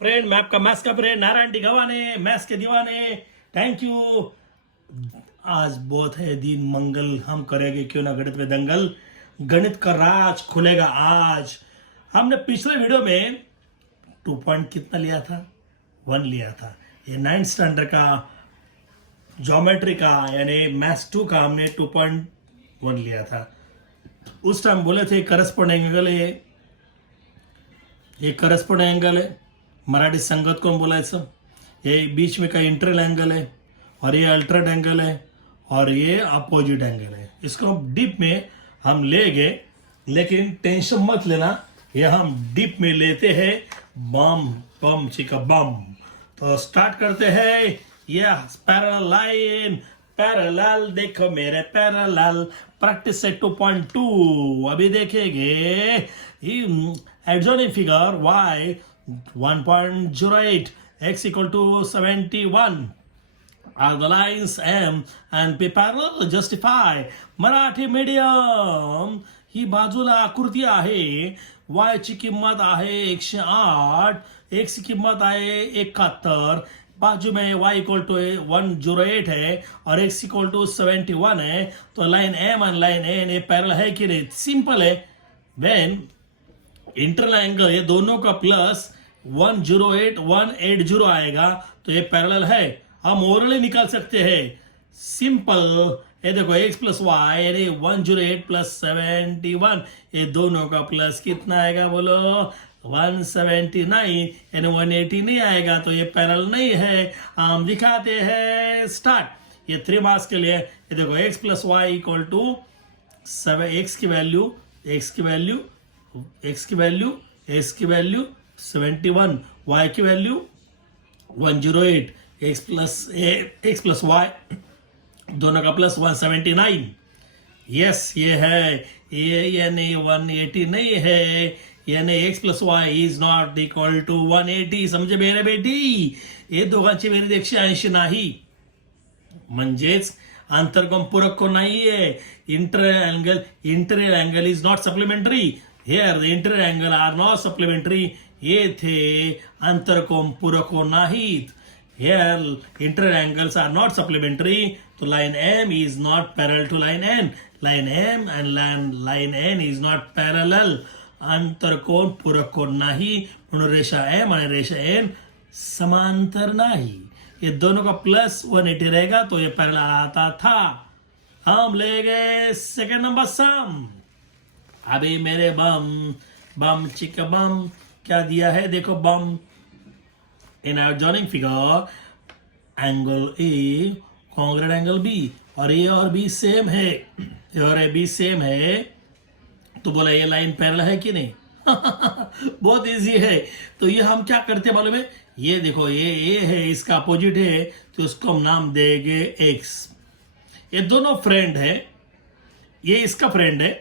Friend मैं आपका maths का फ्रेंड नारायण डी गवाने, मैथ्स के दीवाने। Thank you. आज बहुत है दिन मंगल, हम करेंगे क्यों ना गणित में दंगल। गणित का राज खुलेगा आज। हमने पिछले वीडियो में 2 पॉइंट कितना लिया था, 1 लिया था। ये 9th स्टैंडर्ड का ज्योमेट्री का यानी मैथ्स 2 का हमने 2.1 लिया था। उस टाइम बोले थे करस्पॉन्डिंग एंगल है, ये करस्पॉन्डिंग एंगल है, मराठी संगत कौन बोलायचं। ये बीच में का इंटरल एंगल है और ये अल्टरेट एंगल है और ये अपोजिट एंगल है। इसको डीप में हम लेंगे, लेकिन टेंशन मत लेना, ये हम डीप में लेते हैं। बम बम चिका बम। तो स्टार्ट करते हैं। ये पैरेलल लाइन, पैरेलल देखो मेरे पैरेलल। प्रैक्टिस से 2.2 अभी देखेंगे। Adjoining figure y 1.08, x equal to 71 are the lines M and P parallel justify. Marathi medium ही बाजूला आकृती आहे। y ची किंमत आहे 108, x ची किंमत आहे 71, बाजू में y इक्वल टू 108 है और x इक्वल टू 71 है। तो लाइन M और लाइन N ये पैरेलल है कि नहीं? सिंपल है। व्हेन इंटरल एंगल ये दोनों का प्लस 108 180 आएगा तो ये पैरेलल है। हम ओरली निकाल सकते हैं, सिंपल। ये देखो x प्लस वाई यानी 108 प्लस 71, ये दोनों का प्लस कितना आएगा बोलो? 179 यानी 180 नहीं आएगा, तो ये पैरेलल नहीं है। हम दिखाते हैं। स्टार्ट। ये 3 मार्क्स के लिए। ये देखो x plus Y equal to 7, x की वैल्यू x की वैल्यू 71, y की वैल्यू 108, x प्लस y दोनों का प्लस 179। यस ये है, ये यानी 180 नहीं है, यानी x plus Y is not equal to 180। समझे मेरे बेटी? ये दोघांची बेरीज 180 नाही, म्हणजेच आंतरकोन पूरक कोण नाहीये। इंटरल angle is not supplementary. Here the interior angle are not supplementary. येथे आंतरकोन पूरक नाहीत। Here interior angles are not supplementary. तो line M is not parallel to line N. Line M and line N is not parallel. आंतरकोन पूरक नाही, म्हणून रेषा M आणि रेषा N समांतर नहीं। ये दोनों का प्लस 180 रहेगा तो ये पैरेलल आता था। हम ले गए सेकेंड नंबर सम। अभी मेरे बम चिका बम क्या दिया है देखो। बम in adjoining figure angle A congruent angle B, और ए और बी सेम है, ए और बी सेम है। तो बोला ये लाइन पैरेलल है कि नहीं? बहुत इजी है। तो ये हम क्या करते हैं मालूम है? ये देखो ये ए है, इसका अपोजिट है, तो उसको हम नाम देंगे एक्स। ये दोनों फ्रेंड है, ये इसका फ्रेंड है।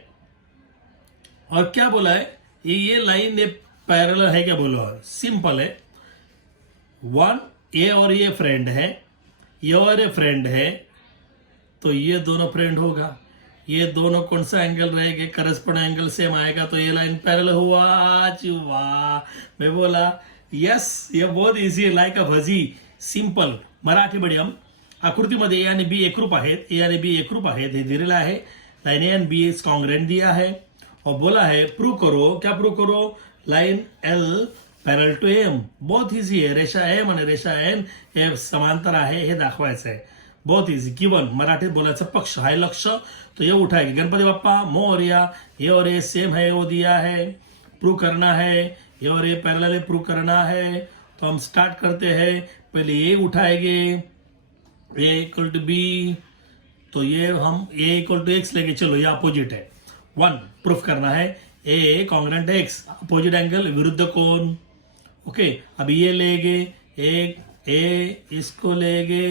और क्या बोला है? ये लाइन ये पैरेलल है क्या बोलो? सिंपल है। 1 ए और ये फ्रेंड है, ये और ये फ्रेंड है, तो ये दोनों फ्रेंड होगा। ये दोनों कौन सा एंगल रहेगा? करस्पॉन्डिंग एंगल सेम आएगा, तो ये लाइन पैरेलल हुआ। वाह, मैं बोला यस। ये बहुत इजी है, लाइक अ भजी, सिंपल। मराठी मीडियम आकृतीमध्ये ए आणि बी एकरूप आहेत, ए आणि बी एकरूप आहेत हे दिलेलं आहे। लाइन ए आणि बी इज कॉन्ग्रेंट दिया है और बोला है प्रूव करो। क्या प्रूव करो? Line L parallel to M. बहुत इजी है। रेषा एम आणि रेषा एन हे समांतर आहे हे दाखवायचं आहे। बहुत इजी। गिवन मराठीत बोलायचं पक्ष हाय लक्ष, तो ये उठाएगी। गणपति बप्पा मोरया। ये और ये सेम है, वो दिया है, प्रूव करना है। ये और ये पैरेलल है, प्रूव करना है। तो हम स्टार्ट करते हैं। पहले ये उठाएंगे, ए इक्वल टू बी, तो ये हम ए इक्वल टू एक्स लेके चलो, ये अपोजिट है। 1 प्रूफ करना है। ए कॉन्ग्रेंट एक्स, अपोजिट एंगल विरुद्ध कोण। ओके, अब ये लेंगे, ए इसको लेंगे,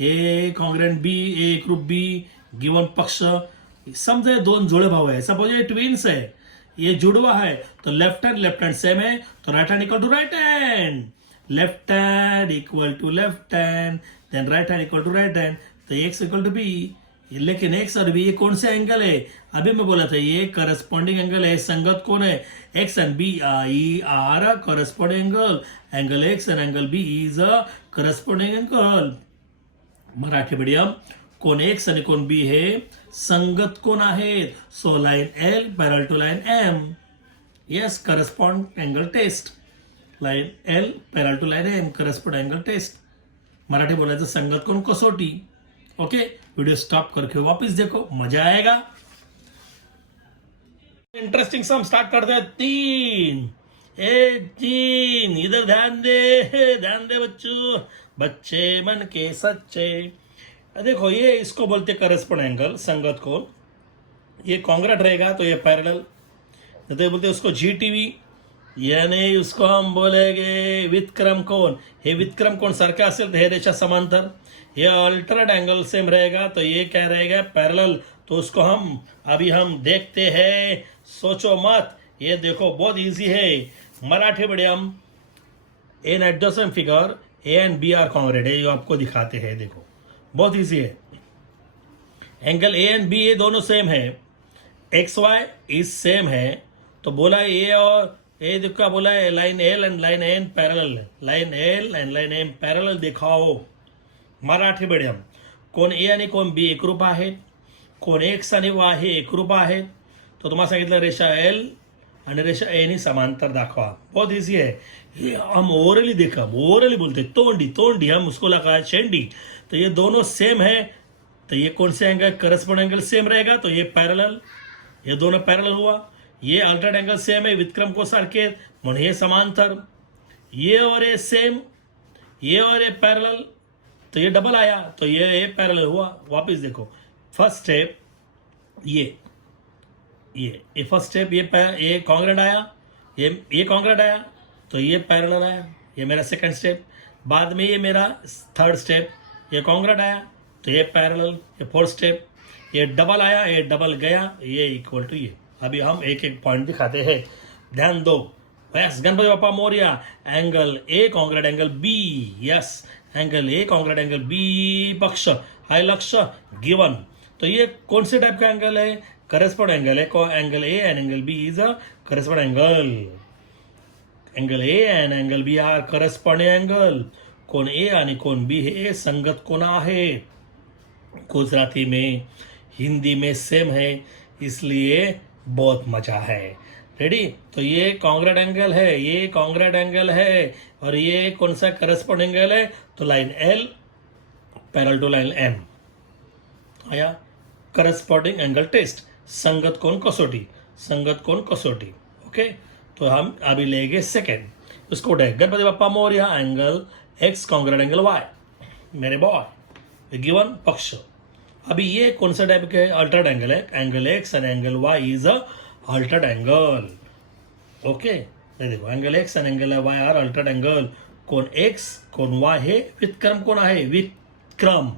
ए कॉन्ग्रेंट बी, ए एकरूप बी, गिवन पक्ष। समझे 2 जुड़े भाव है, सपोज ये ट्विन्स है, ये जुड़वा है, तो लेफ्ट हैंड सेम है, तो right hand equal to right hand, left hand equal to left hand, then right hand equal to right hand. तो एक्स इक्वल टू बी, लेकिन एक्स और बी ये कौन से एंगल है? अभी मैं बोला था ये करस्पॉन्डिंग एंगल है, संगत कोण है X and B are a corresponding angle, angle X and angle B is a corresponding angle. Marathi medium कोण एक्स आणि कोण बी हे संगत कोण आहेत. So line L parallel to line M. Yes, correspond angle test. Line L parallel to line M correspond angle test. Marathi बोलायचं संगत कोण कसोटी. ओके, वीडियो स्टॉप करके वापस देखो, मजा आएगा. इंटरेस्टिंग सम स्टार्ट करते हैं. 3 इधर ध्यान दे बच्चों, बच्चे मन के सच्चे. देखो ये इसको बोलते करस्पॉन्ड एंगल, संगत कोण. ये कॉन्ग्रेट रहेगा तो ये पैरेलल, तो बोलते उसको जीटीवी, यानी उसको हम बोलेंगे वितक्रम कोण. हे वितक्रम कोण सारखा असेल तर हे रेषा समांतर. ये अल्टरनेट एंगल सेम रहेगा तो ये क्या रहेगा? पैरेलल. तो उसको हम देखते हैं, सोचो मत. ये देखो बहुत इजी है. Marathi medium in adjustment figure A and B are congruent है, ये आपको दिखाते हैं. देखो बहुत इजी है. एंगल ए एंड बी ये दोनों सेम है, एक्स वाई इज सेम है. तो बोला ए और ए देखो बोला है line L and line N parallel. Line L and line N parallel दिखाओ. मराठी मीडियम कोण ए आणि कोण बी एकरूप आहेत, कोण एक्स आणि वाय हे एकरूप आहेत. तो तुम्हाला सांगितलं रेषा एल आणि रेषा एन ही समांतर दाखवा. बहुत इजी है. ये हम ओरली देखा, ओरली बोलते तोंडी हम उसको लगा शेंडी. तो ये दोनों सेम है, तो ये कौन से एंगल? करस्पॉन्ड एंगल सेम रहेगा तो ये पैरेलल. ये दोनों पैरेलल हुआ. ये अल्टरनेट एंगल सेम है, वितक्रम को सारखे म्हणून हे समांतर. ये और ये सेम, ये और ये पैरेलल, तो ये डबल आया तो ये पैरेलल हुआ. वापस देखो फर्स्ट स्टेप ये फर्स्ट स्टेप ये कॉन्ग्रेट आया, ये कॉन्ग्रेट आया तो ये पैरेलल आया. ये मेरा सेकंड स्टेप. बाद में ये मेरा थर्ड स्टेप, ये कॉन्ग्रेट आया तो ये पैरेलल. ये फोर्थ स्टेप, ये डबल आया, ये डबल गया, ये इक्वल टू ये. अभी हम एक एक पॉइंट दिखाते हैं, ध्यान दो. Yes, Ganpati Bappa Morya. Angle A congruent angle B. Yes, angle A congruent angle B पक्ष हाई लक्ष्य गिवन. तो ये कौन से टाइप का एंगल है? करस्पॉन्ड एंगल है. Angle A and angle B is a correspond angle. Angle A and angle B are corresponding angle. कोण ए आणि कोण बी हे संगत कोण आहे. गुजराती में हिंदी में सेम है, इसलिए बहुत मजा है. रेडी? तो ये कॉन्ग्रेट एंगल है, ये कॉन्ग्रेट एंगल है, और ये कौन सा करस्पॉन्डिंग एंगल है? तो line L parallel to line M आया. Corresponding angle test. संगत कोण कसोटी, संगत कोण कसोटी. ओके, तो हम अभी लेंगे सेकेंड. उसको Ganpati Bappa Morya. Angle X congruent angle Y. मेरे बॉय गिवन पक्ष. अभी ये कौन सा टाइप के अल्टर्ड एंगल है? Angle X and angle Y is a alternate angle. Okay, देखो angle X and angle Y are alternate angle. कोण एक्स कोण वाय हे वितक्रम कोण आहे. विक्रम,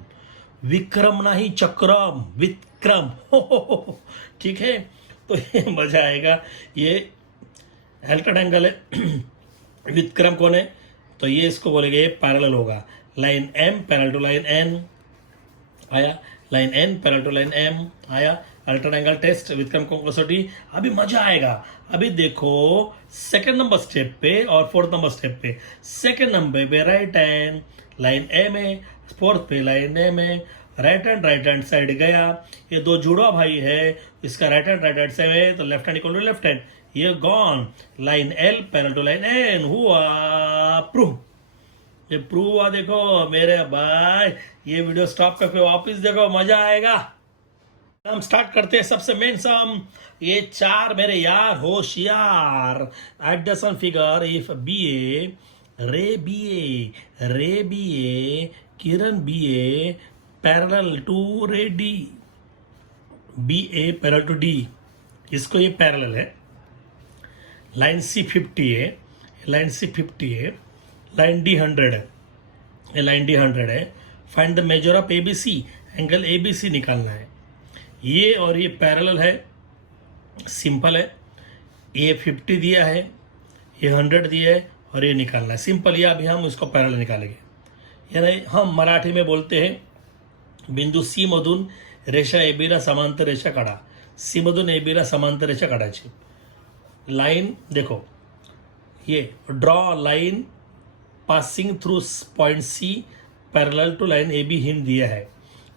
विक्रम नहीं चक्रम, विक्रम. हो. ठीक है, तो ये मजा आएगा. ये अल्टर्ड एंगल है, वितक्रम कौन है? तो ये इसको बोलेंगे पैरेलल होगा. Line M parallel to line N आया. Line N parallel to line M आया. अल्टर्नेट एंगल टेस्ट विक्रम कोण कसोटी. अभी मजा आएगा. अभी देखो सेकंड नंबर स्टेप पे और फोर्थ नंबर स्टेप पे. सेकंड नंबर पे राइट हैंड लाइन एम है, फोर्थ पे लाइन एम है. राइट हैंड साइड गया. ये दो जुड़वा भाई है, इसका राइट हैंड सेम है तो left hand equal to left hand. ये gone. Line L parallel to line N हुआ प्रूव. ये प्रूव हुआ. देखो मेरे भाई, ये वीडियो स्टॉप करके वापस देखो, मजा आएगा. हम स्टार्ट करते हैं सबसे मेन सम. ये 4 मेरे यार होशियार. At the same figure if B A ray B A किरण B A parallel to ray D. B A parallel to D, इसको ये पैरेलल है. लाइन सी 50 है, लाइन सी 50 है. लाइन डी 100 है, ये लाइन डी 100 है. Find the measure of A B C. Angle A B C निकालना है. ये और ये पैरेलल है, सिंपल है. ये 50 दिया है, ये 100 दिया है और ये निकालना है. सिंपल. ये अभी हम इसको पैरेलल निकालेंगे. यानी हम मराठी में बोलते हैं बिंदू सी मधून रेषा ए बीला समांतर रेषा काढा. सी मधून ए बीला समांतर रेषा काढायची. लाईन देखो, ये draw line passing through point C parallel to line A B हिम दिया है.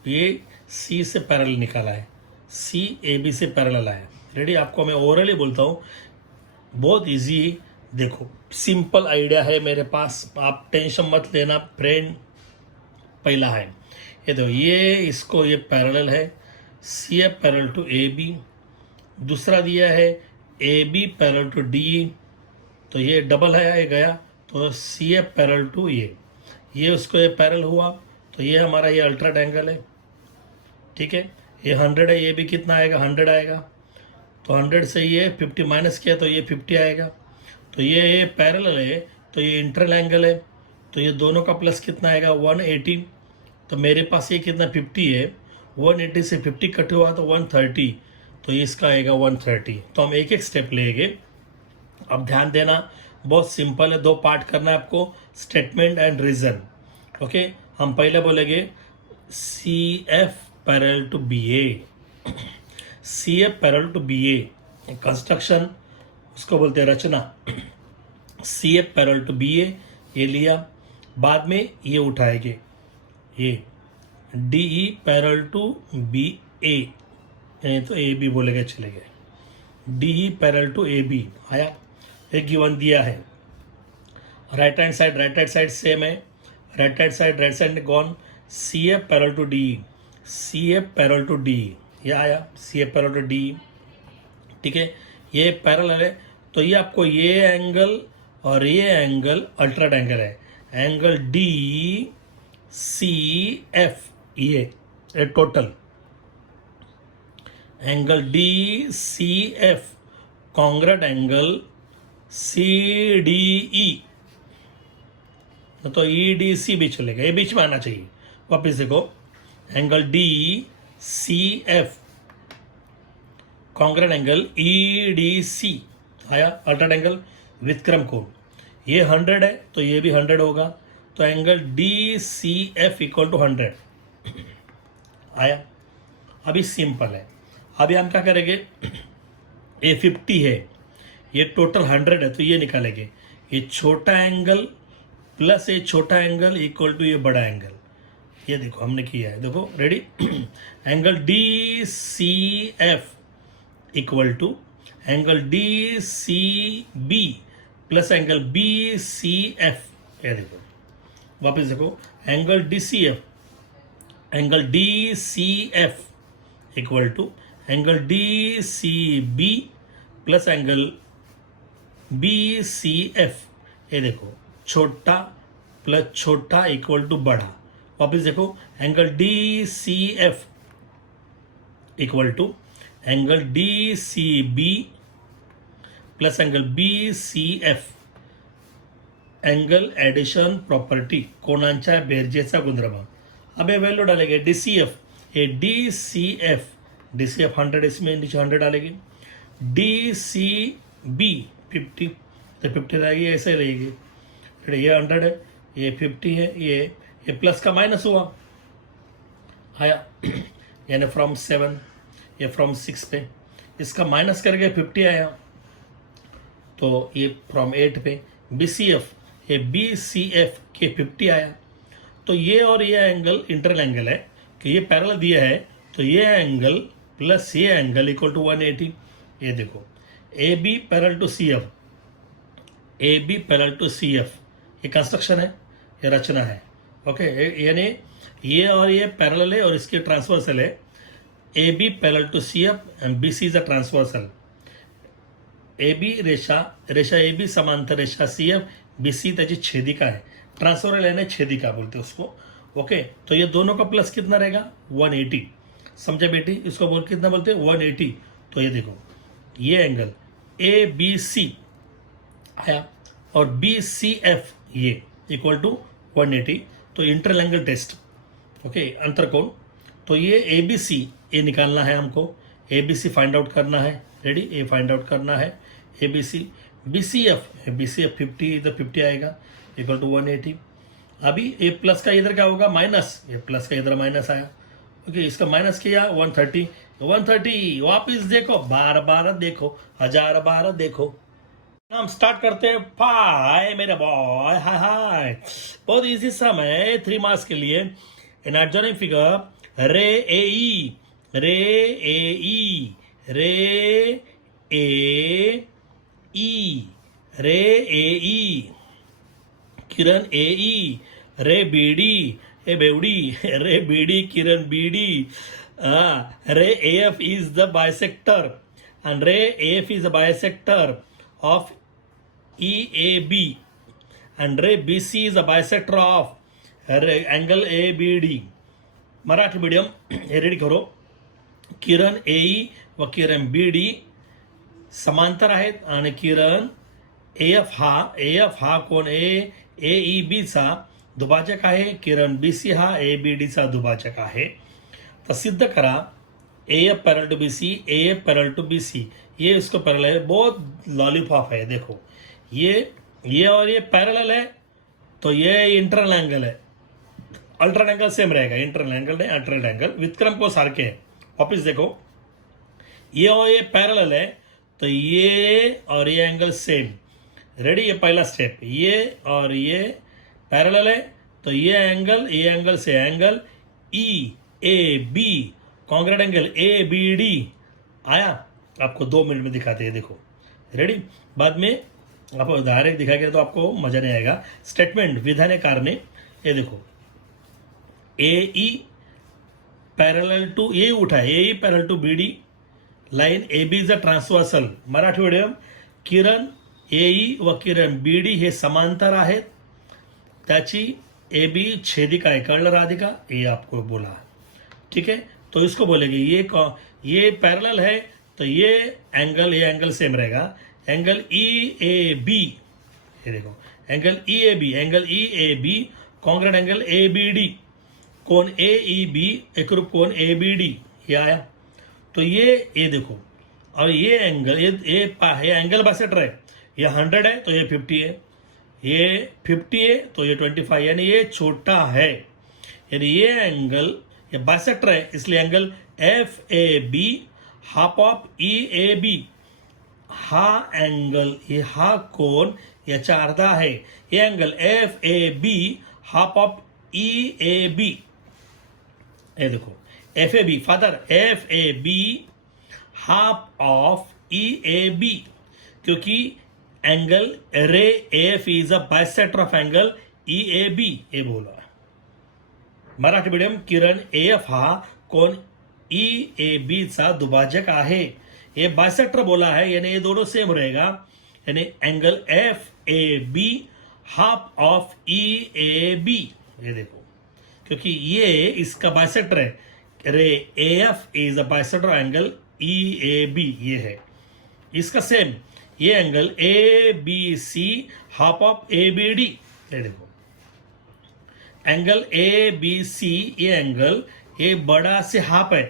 ये सी से पैरेलल निकाला है, सी ए बी से पैरेलल है. रेडी, आपको मैं ओरली बोलता हूँ, बहुत इजी. देखो सिंपल आइडिया है मेरे पास, आप टेंशन मत लेना फ्रेंड. पहला है ये देखो, ये इसको ये पैरेलल है, C F parallel to A B. दूसरा दिया है A B parallel to D, तो ये डबल है, ये गया तो सी एफ पैरेलल टू ये उसको ये पैरेलल हुआ, तो ये हमारा ये अल्ट्रा ट्रायंगल है. ठीक है, ये 100 है, ये भी कितना आएगा 100 आएगा. तो 100 से ये 50 माइनस किया तो ये 50 आएगा. तो ये पैरेलल है, तो ये इंटरल एंगल है, तो ये दोनों का प्लस कितना आएगा 180. तो मेरे पास ये कितना 50 है, 180 से 50 कट हुआ तो 130, तो इसका आएगा 130. तो हम एक एक स्टेप लेंगे. अब ध्यान देना, बहुत सिंपल है, 2 पार्ट करना है आपको, स्टेटमेंट एंड रीजन. ओके, हम पहले बोलेंगे C F parallel to B A. C F parallel to B A construction, उसको बोलते हैं रचना. C F parallel to B A ये लिया, बाद में ये उठाएंगे, ये D E parallel to B A, तो ए बी बोलेंगे, चलेंगे. D E parallel to A B आया, एक गिवन दिया है. राइट हैंड साइड सेम है, right side gone. C F parallel to D, C F parallel to D, ये आया C F parallel to D. ठीक है, ये पैरेलल है, तो ये आपको ये एंगल और ये एंगल अल्ट्रा ट्रायंगल है. एंगल डी सी एफ, ये total angle D C F congruent angle C D E, तो ई डी सी भी चलेगा, ये बीच में आना चाहिए. वापिस देखो, angle D C F congruent angle E D C आया, अल्ट्रा ट्रायंगल विथ क्रम कोण. ये 100 है, तो ये भी 100 होगा, तो angle D C F equal to 100 आया. अभी सिंपल है, अभी हम क्या करेंगे, ये 50 है, ये टोटल 100 है, तो ये निकालेंगे. ये छोटा एंगल प्लस ये छोटा एंगल इक्वल टू ये बड़ा एंगल. ये देखो हमने किया है, देखो ready. Angle D C F equal to angle D C B plus angle B C F. ये देखो, वापस देखो, angle D C F, angle D C F equal to angle D C B plus angle B C F. ये देखो, छोटा plus छोटा equal to बड़ा. वापस देखो, angle D C F equal to angle D C B plus angle B C F. Angle addition property, कोणांच्या बेरजेचा गुणधर्म. अब ये वैल्यू डालेंगे डी सी एफ, ये डी सी एफ 100, इसमें नीचे 100 डालेंगे. डी सी बी 50, तो 50 रहेगी, ऐसे रहेगी. ये 100 है, ये 50 है, ये प्लस का माइनस हुआ आया, यानी फ्रॉम 7, ये फ्रॉम 6 पे, इसका माइनस करके 50 आया, तो ये फ्रॉम 8 पे. बी सी एफ, ये बी सी एफ के 50 आया. तो ये और ये एंगल इंटरल एंगल है, कि ये पैरेलल दिया है, तो ये एंगल प्लस ये एंगल इक्वल टू 180. ये देखो, A B parallel to C F, A B parallel to C F, ये कंस्ट्रक्शन है, ये रचना है. ओके, यानी ये और ये पैरेलल है और इसके ट्रांसवर्सल है. A B parallel to C F and B C is a transversal. A B रेषा ए बी समांतर रेषा सी एफ, बी सी त्याची छेदिका है. ट्रांसवर्सल है ना, छेदिका बोलते हैं उसको. ओके, तो ये दोनों का प्लस कितना रहेगा 180. समझे बेटी, इसको बोल कितना बोलते हैं 180. तो ये देखो, ये एंगल ए बी सी आया और बी सी एफ ये इक्वल टू 180. तो इंटरल एंगल टेस्ट, ओके, अंतर कोण. तो ये ए बी सी ये निकालना है हमको, A B C find out करना है. रेडी, ए फाइंड आउट करना है, A B C. B C F 50, इधर 50 आएगा इक्वल टू 180. अभी ये प्लस का इधर क्या होगा माइनस, ये प्लस का इधर माइनस आया, ओके, इसका माइनस किया 130, 130 वापिस देखो, बार बार देखो, 1000 बार देखो। हम स्टार्ट करते हैं। हाय मेरे बॉय, हाय हाय। बहुत इजी सम है 3 मार्क्स के लिए। इन एडजॉइनिंग फिगर रे ए ई, रे ए ई, रे ए ई, रे ए ई, किरण ए ई, रे बीडी, ए बेवड़ी, रे बीडी, किरण बीडी। रे F is the bisector and ray AF is the bisector of EAB and ray BC is the bisector of angle ABD. Marathi medium हे रेडी करो. किरण AE व किरण BD समांतर आहेत आणि किरण AF हा कोण AEB चा दुभाजक आहे. किरण BC हा ABD चा दुभाजक आहे. तो सिद्ध करा AF parallel to BC, AF parallel to BC, ये इसको पैरेलल है. बहुत लॉलीपॉप है. देखो ये और ये पैरेलल है तो ये इंटरनल एंगल है. अल्टरनेट एंगल सेम रहेगा. इंटरनल एंगल नहीं, अल्टरनेट एंगल विक्रम को सारखे है. वापिस देखो, ये और ये पैरेलल है तो ये और ये एंगल सेम. रेडी, ये पहला स्टेप. ये और ये पैरेलल है तो ये एंगल से angle EAB congruent angle ABD आया. आपको 2 मिनट में दिखाते हैं. देखो रेडी. बाद में आपको डायरेक्ट दिखाएंगे तो आपको मजा नहीं आएगा. स्टेटमेंट विधाने कारणे. ये देखो AE पैरेलल टू ए उठा है. AE parallel to BD line AB is a transversal. Marathi medium. किरण AE व किरण BD हे समांतर आहेत. त्याची AB छेदिका आहे. कळलं राधिका? ये आपको बोला. ठीक है, तो इसको बोलेंगे ये पैरेलल है तो ये एंगल सेम रहेगा. एंगल EAB, ये देखो angle EAB congruent angle ABD, कोण AEB एकरूप कोण ABD. ये आया. तो ये देखो, और ये एंगल ये एंगल बाइसेक्टर है. ये 100 है तो ये 50 है. ये 50 है तो ये 25, यानी ये छोटा है. यानी ये एंगल ये बाइसेक्टर है, इसलिए angle FAB half of EAB. हा एंगल हा कोण याचा अर्धा आहे. ये angle FAB half of EAB. ये देखो FAB father FAB half of EAB, क्योंकि एंगल रे AF is a bisector of angle EAB. हे बोला. मराठी मीडियम. किरण AF हा कोण EAB चा दुभाजक आहे. ये बाइसेक्टर बोला है, यानी ये दोनों सेम रहेगा. यानी angle FAB half of EAB. ये देखो, क्योंकि ये इसका बाइसेक्टर है. रे AF is a bisector of angle EAB. ये है इसका सेम. ये angle ABC half of ABD. ये देखो एंगल ABC, ये एंगल ये बड़ा से हाफ है.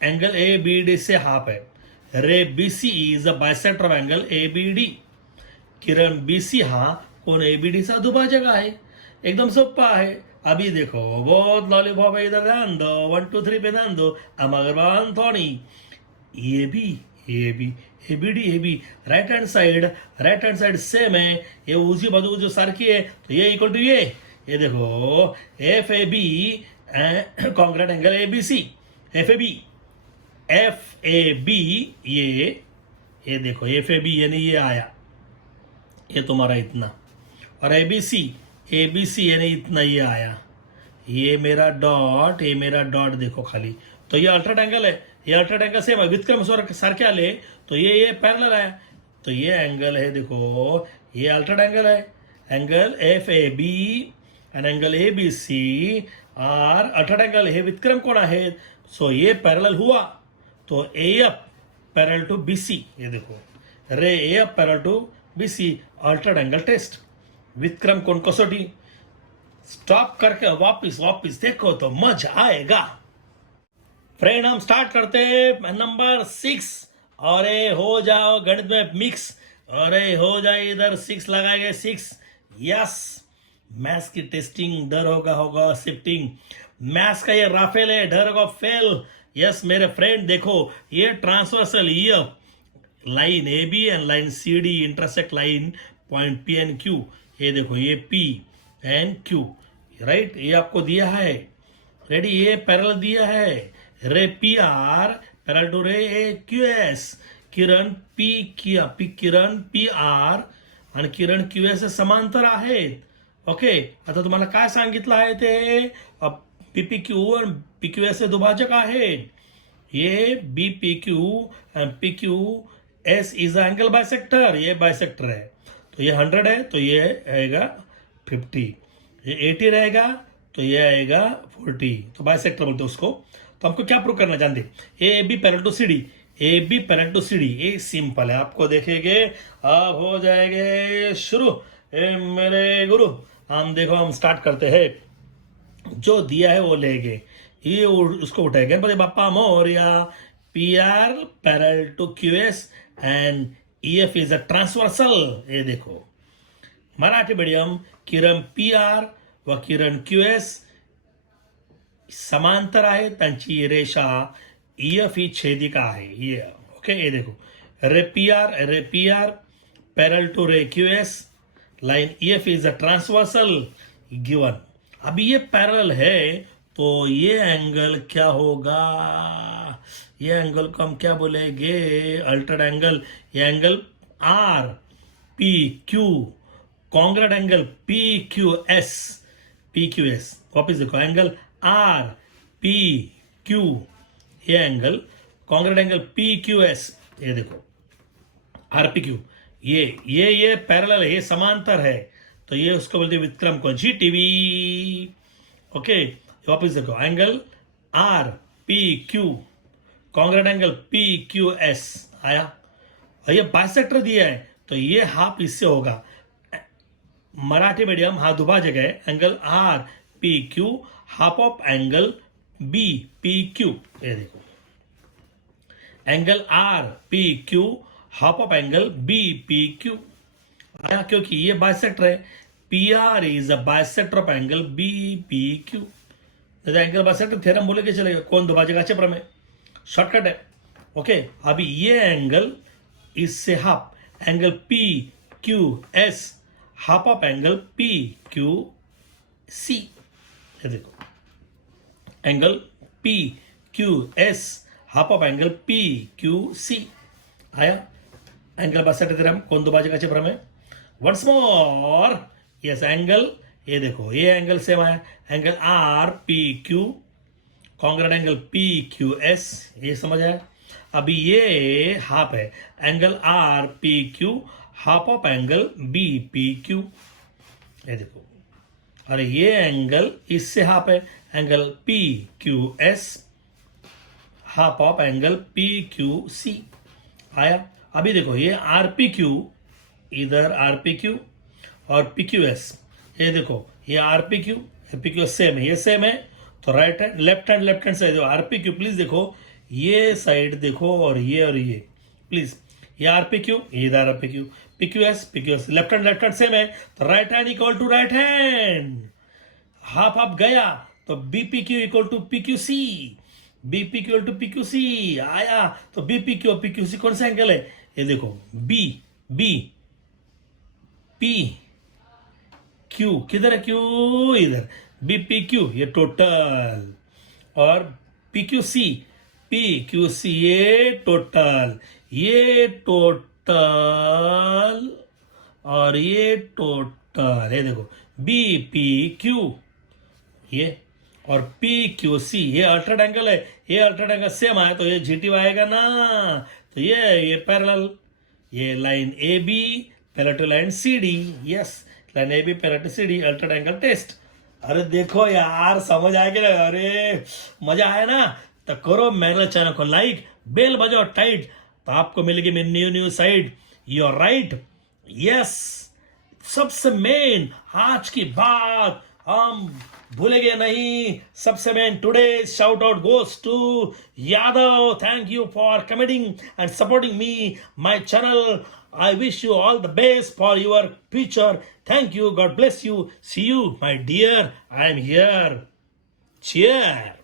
एंगल ABD से हाफ है. रे BC is a bisector of angle ABD. Kiran BC हा कोण ABD चा दुभाजक आहे. एकदम सोपा है. अभी देखो बहुत लॉलीपॉप है. इधर ध्यान दो. 1 2 3 पे ध्यान दो. अमगरबान थोड़ी AB AB right hand side same है. ये उसी बाजू जो सारखी है तो ये इक्वल टू ये देखो FAB congruent angle ABC. FAB ये देखो FAB यानी ये आया, ये तुम्हारा इतना. और ABC यानी इतना ये आया. ये मेरा डॉट देखो खाली. तो ये अल्टरनेट एंगल है. ये अल्टरनेट एंगल सेम है. विक्रम सारखे आले तो ये पैरेलल है. तो ये एंगल है. देखो ये अल्टरनेट एंगल है. Angle FAB and angle ABC are alternate angle. हे विक्रम कोण आहे. सो ये पैरेलल हुआ तो AF पैरेलल टू BC. ये देखो ray AF parallel to BC alternate angle test. विक्रम कोण कसोटी. स्टॉप करके वापिस देखो तो मजा आएगा. फ्रेंड हम स्टार्ट करते हैं नंबर 6. अरे हो जाओ गणित में मिक्स. अरे हो जाए इधर 6 लगाएंगे. 6 यस मैथ्स की टेस्टिंग डर होगा शिफ्टिंग, मैथ्स का ये राफेल है, डर होगा फेल। यस मेरे फ्रेंड देखो ये ट्रांसवर्सल ये line A B and line C D intersect line point P and Q, ये देखो ये पी एंड क्यू, राइट, ये आपको दिया है, रेडी, ये पैरेलल दिया है, रे पी आर पैरेलल टू रे ए Q S, Kiran P Kiran P are आणि किरण क्यू एस समांतर आहेत. ओके, आता तुम्हाला काय सांगितलं आहे ते पी क्यू आणि पी क्यू एस दुभाजक आहेत. ये B P Q and P Q S is angle bisector, ये बाइसेक्टर है, तो ये 100 है तो ये आएगा 50, ये 80 रहेगा तो ये आएगा 40, तो बाइसेक्टर बोलते हैं उसको. तो हमको क्या प्रूव करना जानते, A B parallel to C D, A B parallel to C D, ये सिंपल है, आपको देखेंगे अब हो जाएंगे शुरू. मेरे गुरु हम देखो हम स्टार्ट करते हैं, जो दिया है वो लेंगे, ये उसको उठाएंगे Ganpati Bappa Morya. P R parallel to Q S and E F is a transversal. ये देखो मराठी मीडियम, किरण पी आर व किरण क्यू एस समांतर आहे, त्यांची रेषा ई एफ ही छेदिका आहे. ये ओके, ये देखो रे पी आर पैरेलल टू रे Q S, line E F is a transversal given. अभी ये पैरेलल है तो ये एंगल क्या होगा, ये एंगल को हम क्या बोलेंगे, अल्टर्ड एंगल. ये angle R P Q, congruent angle P Q S, वापिस देखो एंगल आर पी क्यू, ये angle congruent angle P Q S, ये देखो आर पी क्यू, ये पैरेलल है, ये समांतर है, तो ये उसको बोलते हैं विक्रम को जी टीवी. ओके, वापिस देखो angle R P Q, congruent angle P Q S आया, और ये बाइसेक्टर दिया है तो ये हाफ इससे होगा. मराठी मीडियम हा दुभाजक है, angle R P Q half of angle B P Q. ये देखो angle R P Q half of angle B P Q आया, क्योंकि ये बाइसेक्टर है. P R is a bisector of angle B P Q. Angle bisector theorem बोले के चलेगा, कौन दुभाजकाचे प्रमेय, शॉर्टकट है. ओके, अभी ये एंगल इससे half, angle P Q S half of angle P Q C. ये देखो angle P Q S half of angle P Q C आया. एंगल बाइसेक्टर थ्योरम कौन दुभाजकाचे प्रमेय. वंस मोर, यस एंगल, ये देखो ये एंगल सेम है, angle R P Q congruent angle P Q S, ये समझ आया. अभी ये हाफ है, angle R P Q half of angle B P Q. ये देखो, अरे ये एंगल इससे हाफ है, angle P Q S half of angle P Q C आया. अभी देखो ये आर पी क्यू, इधर आर पी क्यू और पी क्यू एस, ये देखो ये आर पी क्यू सेम है, ये सेम है, तो right hand left hand side R P Q, please देखो ये साइड देखो और ये प्लीज, ये आर पी क्यू, इधर R P Q S left hand same है, तो right hand equal to right hand, half half गया तो B P Q equal to P Q C, B P Q to P Q C आया. तो B P Q और P Q C कौन सा angle है, ये देखो बी पी क्यू, किधर है क्यू, इधर बी पी क्यू ये टोटल, और पी क्यू सी ये टोटल और ये टोटल. ये देखो बी पी क्यू ये और पी क्यू सी, ये अल्टर्ड एंगल है, ये अल्टर्ड एंगल सेम आया तो ये जीटी आएगा ना. तो ये पैरेलल, ये line A B parallel to line C D. Yes, line A B parallel to C D, alternate angle test. अरे देखो यार समझ आएगा ना, अरे मजा आया ना. तो करो मेरे चैनल को लाइक, बेल बजाओ टाइट, तो आपको मिलेगी मेरी new side. You are right, yes. सबसे मेन आज की बात हम भूलेंगे नहीं, सबसे main today shout out goes to Yadav. Thank you for commenting and supporting me, my channel. I wish you all the best for your future. Thank you. God bless you. See you, my dear. I am here. Cheer.